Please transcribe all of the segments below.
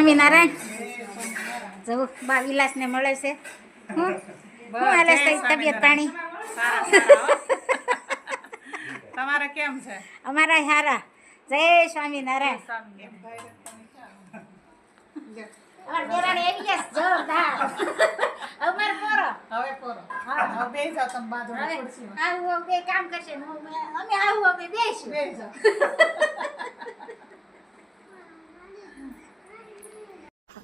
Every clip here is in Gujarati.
સ્વામિનારાયણ. જો બા વિલાસને મળે છે. હું હાલે છે તબિયત પાણી? તમારે કેમ છે? અમારા હારા. જય સ્વામિનારાયણ. અમાર દેરાણી આવી ગયા છે, જોરદાર. અમાર પોરો હવે પોરો. હવે બેસી જાઓ તમે બાજુ ખુરશીમાં. આવું બે કામ કરશે ને અમે આવું અમે બેસીશું. બેસી જાઓ.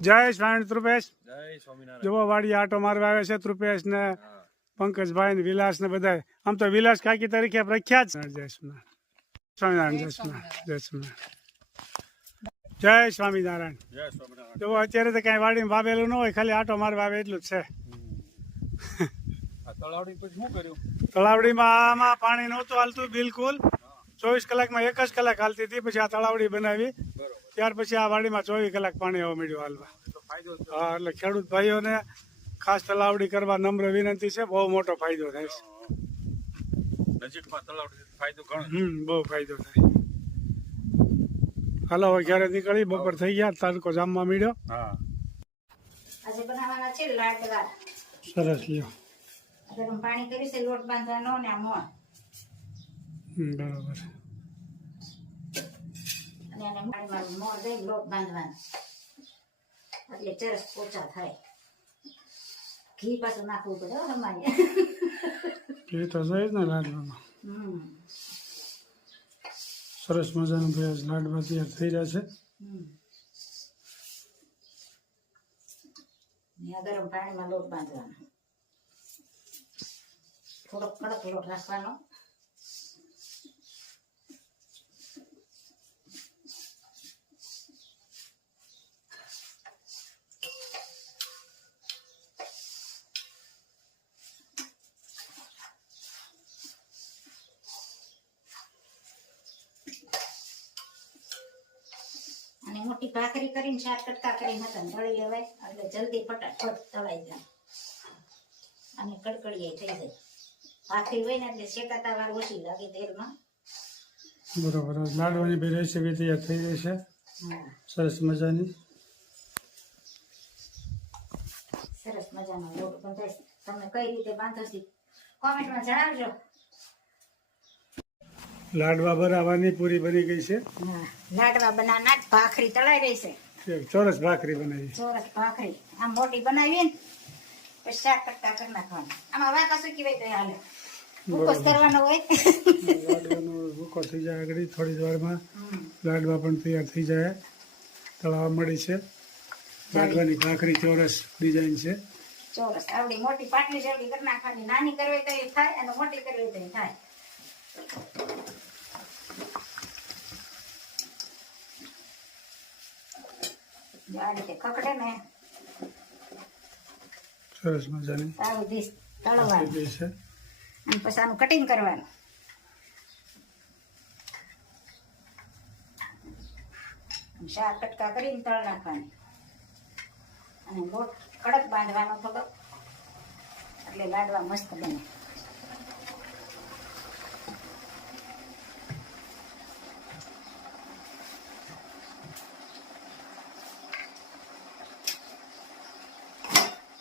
જય સ્વામિનારાયણ ત્રુપેશ. જય સ્વામિનારાયણ. જોવા વાડી આટો મારવા આવે છે ત્રુપેશ ને પંકજભાઈ ને વિલાસ ને બધા. આમ તો વિલાસ કાકી તરીકે પ્રખ્યાત છે. જય સ્વામિનારાયણ. જય સ્વામિનારાયણ. જય સ્વામિનારાયણ. જય સ્વામિનારાયણ. જય સ્વામિનારાયણ. જો અત્યારે તો કઈ વાડીમાં વાવેલું ન હોય, ખાલી આટો મારવા આવે એટલું જ છે. આ તળાવડી પછી શું કર્યું? તળાવડીમાં આમાં પાણી નહોતું હાલતું બિલકુલ. 24 કલાકમાં 1 જ કલાક હાલતી હતી. પછી આ તળાવડી બનાવી, ત્યાર પછી આ વાડીમાં 24 કલાક પાણી આવવા મળ્યું હાલવા. હા, એટલે ખેડૂત ભાઈઓને ખાસ તળાવડી કરવા નમ્ર વિનંતી છે. બહુ મોટો ફાયદો થાય છે. નજીકમાં તળાવડી ફાયદો ઘણો. બહુ ફાયદો થાય. હાલો હવે ક્યારે નીકળી, બપોર થઈ ગયા, તાલુકો જામમાં મળ્યો. હા, આજે બનાવવાના છે લાડવા. સરસ લ્યો. ગરમ પાણી કર્યું છે, લોટ બાંધવાનો ને આ મોણ બરોબર. અને એને પાણીમાં મોણ દઈ લોટ બાંધવાનો, એટલે ચરસ ઓછા થાય. ઘી પાછું નાખવું પડે હો અમારે. એ તો જાય ને લાડવામાં. સરસ મજાનું ભેજ લાડવા તૈયાર થઈ રહ્યા છે. ગરમ પાણીમાં લોટ બાંધવાનો, થોડોક કડક લોટ રાખવાનો. અને મોટી ભાખરી કરીને 4 કટકા કરીને તળી લેવાય, એટલે જલ્દી ફટાફટ તળાઈ જાય અને કડકડીએ થઈ જાય. ભાખરી હોય ને એટલે શેકાતા વાર ઓછી લાગે તેલમાં. બરોબર. લાડવાની બી રેસીપી તૈયાર થઈ ગઈ છે, સરસ મજાની. સરસ મજાનો લોટ બંધાય. તમે કઈ રીતે બાંધો છો કોમેન્ટમાં જણાવજો. લાડવા બનાવવાની પૂરી બની ગઈ છે. લાડવા બનાવના જ ભાખરી તળાઈ રહી છે. ચોરસ ભાખરી બનાવી. ચોરસ ભાખરી આમ મોટી બનાવી ને પછી 4 કટકા કરી નાખવાના. આમાં વાકા શું કહેવાય તો હાલે, ઉપવાસ કરવાનો હોય. લાડવાનો ભૂકો થઈ જાય આગળ, થોડી વારમાં લાડવા પણ તૈયાર થઈ જાય. તળાવ મળી છે. લાડવાની ભાખરી ચોરસ ડિઝાઇન છે. ચોરસ આવડી મોટી પાટલી જેવડી કરી નાખવાની. નાની કરવી તો એ થાય અને મોટી કરવી તો એ થાય. આ રીતે ખકડે ને સરસ મજાની તારું દીસ તળવાનું થઈ ગઈ છે. અને પછી આનું કટિંગ કરવાનું. 4 કટકા કરીને તળ નાખવાની અને લોટ કડક બાંધવાનો થોડો, એટલે લાડવા મસ્ત બને.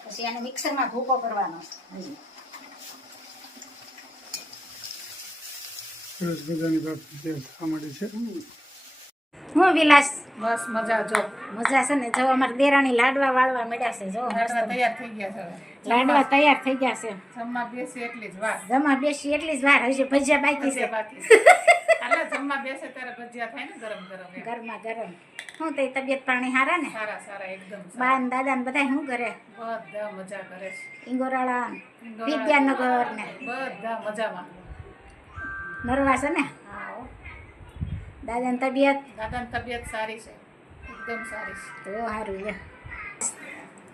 પછી આને મિક્સરમાં ભૂકો કરવાનો. સરસ મજાની ભાખરી તૈયાર થવા માંડી છે. હું વિલાસ બસ મજા. જો મજા છે ને. જો અમારે દેરાણી લાડવા વાળવા મળ્યા છે. જો લાડવા તૈયાર થઈ ગયા છે. હવે લાડવા તૈયાર થઈ ગયા છે. જમવા બેસી એટલી જ વાર. જમા બેસી એટલી જ વાર, હજી ભજીયા બાકી છે. બાકી હાલે જમવા બેસે ત્યારે ભજીયા થાય ને ગરમ ગરમ. ગરમા ગરમ. શું થઈ તબિયત પાણી હારા ને? સારા સારા એકદમ. બા ને દાદા ને બધા શું કરે? બધા મજા કરે છે. ઇંગોરાળા વિદ્યાનગર ને બધા મજામાં. નરવા છે ને? હા હો. દાદાની તબિયત દાદાની તબિયત સારી છે, એકદમ સારી છે. તો સારું છે.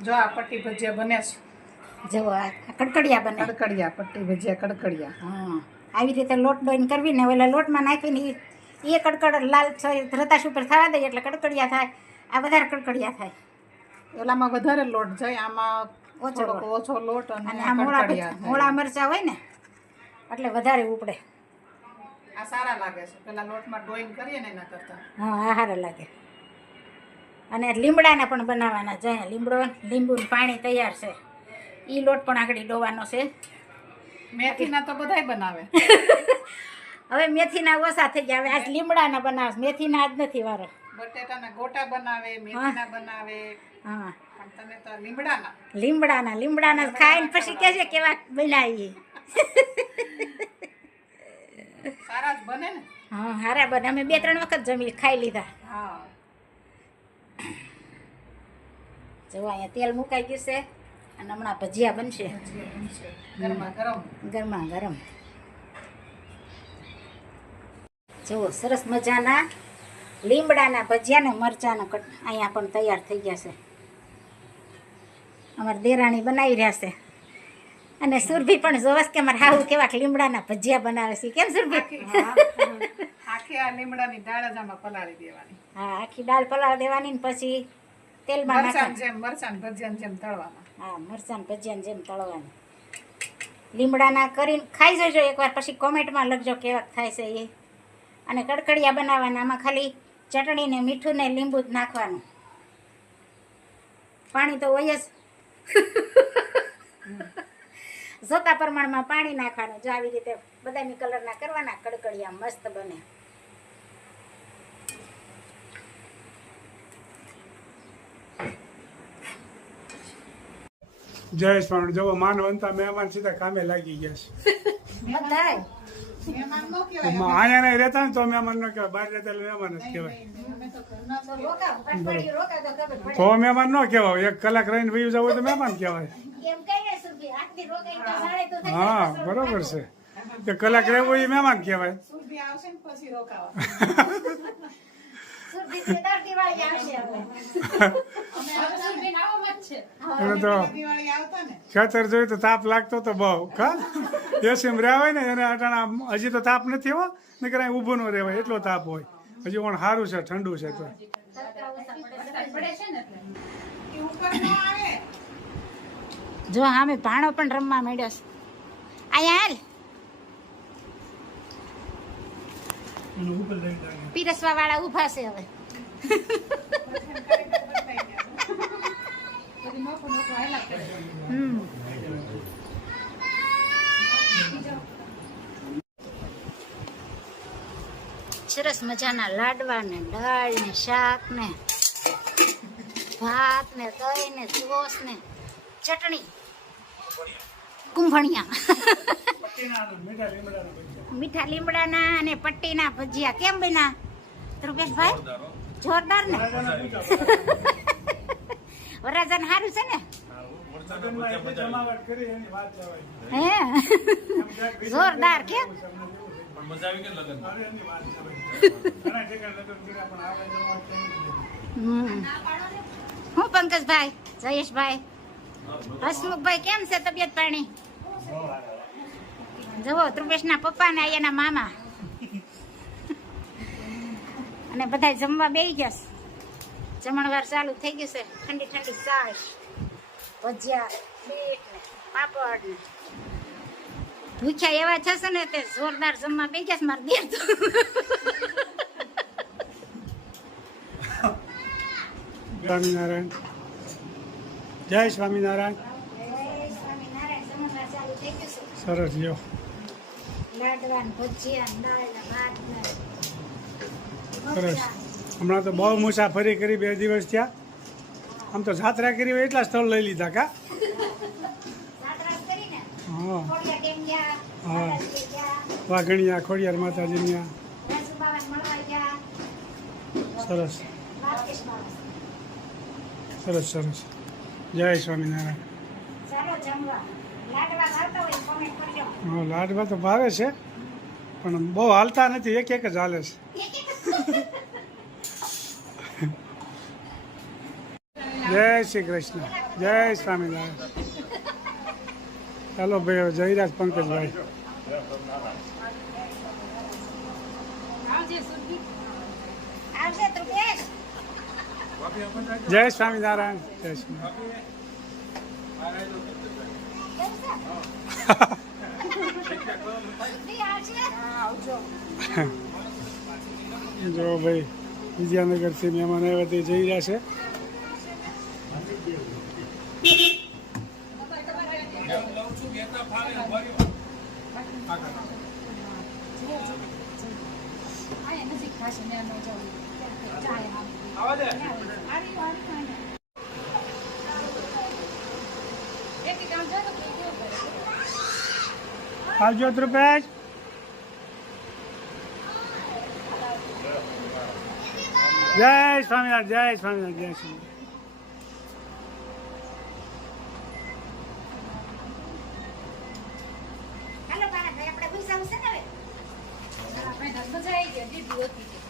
જો આ પટ્ટી ભજીયા બને છે. જવો આ કડકડિયા બને. કડકડિયા પટ્ટી ભજીયા કડકડિયા. હા, આવી રીતે લોટ ડોઈને કરવી ને, ઓલા લોટમાં નાખીને એ કડકડ લાલ રતાશ ઉપર થવા દઈએ એટલે કડકડિયા થાય. આ વધારે કડકડિયા થાય. ઓલામાં વધારે લોટ જાય, આમાં ઓછો લોટ. ઓછો લોટ અને અને આ કડકડિયા થાય. મોળા મરચા હોય ને એટલે વધારે ઉપડે. આ સારા લાગે છે. પેલા લોટમાં ડોઈન કરીએ ને એના કરતા. હા, આ સારા લાગે. અને લીમડાના પણ બનાવવાના છે. લીંબુનું પાણી તૈયાર છે. ઈ લોટ પણ આગળ ડોવાનો છે. મેથીના તો બધાય બનાવે. હવે મેથીના ઓછા થઈ ગયા. હવે આજ લીમડાના બનાવે. મેથીના આજ નથી વારો. બટેટાના ગોટા બનાવે, મેથીના બનાવે. હા, પણ તમે તો લીમડાના. લીમડાના ખાઈને પછી કહે છે કેવા બનાવીએ. સારા જ બને ને. હા, હારા બને. અમે 2-3 વખત જમી ખાઈ લીધા. હા. જો અહીંયા તેલ મુકાઈ ગયું છે અને હમણાં ભજીયા બનશે ગરમા ગરમ. ગરમા ગરમ. જુઓ સરસ મજાના લીમડાના ભજીયા ને મરચાંના કટ અહીંયા પણ તૈયાર થઈ ગયા છે. અમારા દેરાણી બનાવી રહ્યા છે અને સુરભી પણ જોવસ કે અમારે હાહુ કેવા લીમડાના ભજીયા બનાવે છે. કેમ સુરભી? આખી આ લીમડાની દાળ જ આમાં પલાળી દેવાની. હા, આખી દાળ પલાળ દેવાની ને પછી તેલમાં નાખવાની. મરચાં ભજીયાની જેમ તળવાના. હા, મરચાં ભજીયાની જેમ તળવાની. લીમડાના કરીને ખાઈ જોજો એકવાર, પછી કોમેન્ટમાં લખજો કેવા થાય છે એ. અને કડકડિયા બનાવવાના. આમાં ખાલી ચટણી ને મીઠું ને લીંબુ જ નાખવાનું. પાણી તો હોય જ. જોતા પ્રમાણમાં પાણી નાખવાનું. જો આવી રીતે બદામી કલરના કરવાના કડકડિયા મસ્ત બને. જય સ્વામી. જો માનવંતા મહેમાન સીધા કામે લાગી ગયા છે. બધાય મહેમાન નો કહેવાય. અહીંયા નહીં રહેતા ને તો મહેમાન ન કહેવાય, બહાર રહેતા એટલે મહેમાન જ કહેવાય. અમે તો ઘરના જ છીએ. રોકાવ, અઠવાડિયું રોકાવ તો ખબર પડે. તો મહેમાન ન કહેવાય. 1 કલાક રહીને વયું જવું હોય તો મહેમાન કહેવાય. એમ કઈ ને સુરભી, આટલી રોકાઈને તો સાડે તો થઈ હા, જાય. બરોબર છે. 1 કલાક રહેવું એ મહેમાન કહેવાય. સુરભી આવશે ને પછી રોકાવા. સુરભી તો દર દિવાળી આવશે હવે. એને તો દિવાળી આવતા ને. ખેતર જોયું તો તાપ લાગતો તો બહુ કા એસીમ રહ્યા હોય ને એને અટાણા હજી તો તાપ નથી હો ને કે ઊભું ન રહેવાય એટલો તાપ હોય. હજી પણ સારું છે, ઠંડુ છે. તો એ ઉપર ન આવે. જો અમે ભાણો પણ રમવા માંડ્યો છે. અહીંયા હાલ પીરસવા વાળા ઊભા છે હવે. હમ. સરસ મજાના લાડવા ને દાળ ને શાક ને ભાત ને દહીં ને સોસ ને ચટણી કુંભણિયા મીઠા લીમડાના અને પટ્ટીના ભજીયા. કેમ બન્યા ધ્રુવેશભાઈ? જોરદાર ને? વરરાજાને સારું છે ને? હે જોરદાર. કેમ હું પંકજભાઈ, જયેશભાઈ, હસમુખભાઈ કેમ છે તબિયત પાણી? જુઓ ધ્રુવેશના પપ્પા ને એના મામા અને બધા જમવા બેસી ગયા છે. જમણવાર ચાલુ થઈ ગયું છે. ઠંડી ઠંડી છાશ, ભજીયા, બીટ ને પાપડ ને. ભૂખ્યા એવા થશે ને તે જોરદાર જમવા બેસી ગયા છે મારા દેર તો. સ્વામિનારાયણ. જય સ્વામિનારાયણ. સ્વામિનારાયણ. જમણવાર ચાલુ થઈ ગયું છે. સરસ લ્યો. લાડવા ને ભજીયા ને દાળ ને ભાત ને સરસ. હમણાં તો બહુ મુસાફરી કરી 2 દિવસ થયા. આમ તો જાત્રા કરી હોય એટલા સ્થળ લઈ લીધા કા. જાત્રા કરીને હા, ખોડિયાર ડેમ ગયા, હા. માતાજી ગયા, વાઘણિયા ખોડિયાર માતાજીની આ. રાજુબાવાને મળવા ગયા, સરસ દ્વારકેશ બાવા. સરસ સરસ. જય સ્વામિનારાયણ. ચાલો જમવા. લાડવા ભાવતા હોય કોમેન્ટ કરજો. હા, લાડવા તો ભાવે છે પણ બહુ હાલતા નથી. એક જ હાલે છે. જય શ્રી કૃષ્ણ. જય સ્વામિનારાયણ. ચાલો ભાઈ હવે જયરાજ પંકજભાઈ. આવશે ધ્રુવેશ. જય સ્વામિનારાયણ. જય સ્વામિનારાયણ. કેમ છે? સુરભી આવશે? જો ભાઈ વિજયનગરથી મહેમાન આવ્યા તે જઈ રહ્યા છે. આવજો ધ્રુપેશ. જય સ્વામિનારાયણ, જય સ્વામિનારાયણ, જય સ્વામિનારાયણ. હાલો બાળક, હવે આપણે ગુસ્સામાં છે ને હવે? મજા આવી ગઈ દીદી હતી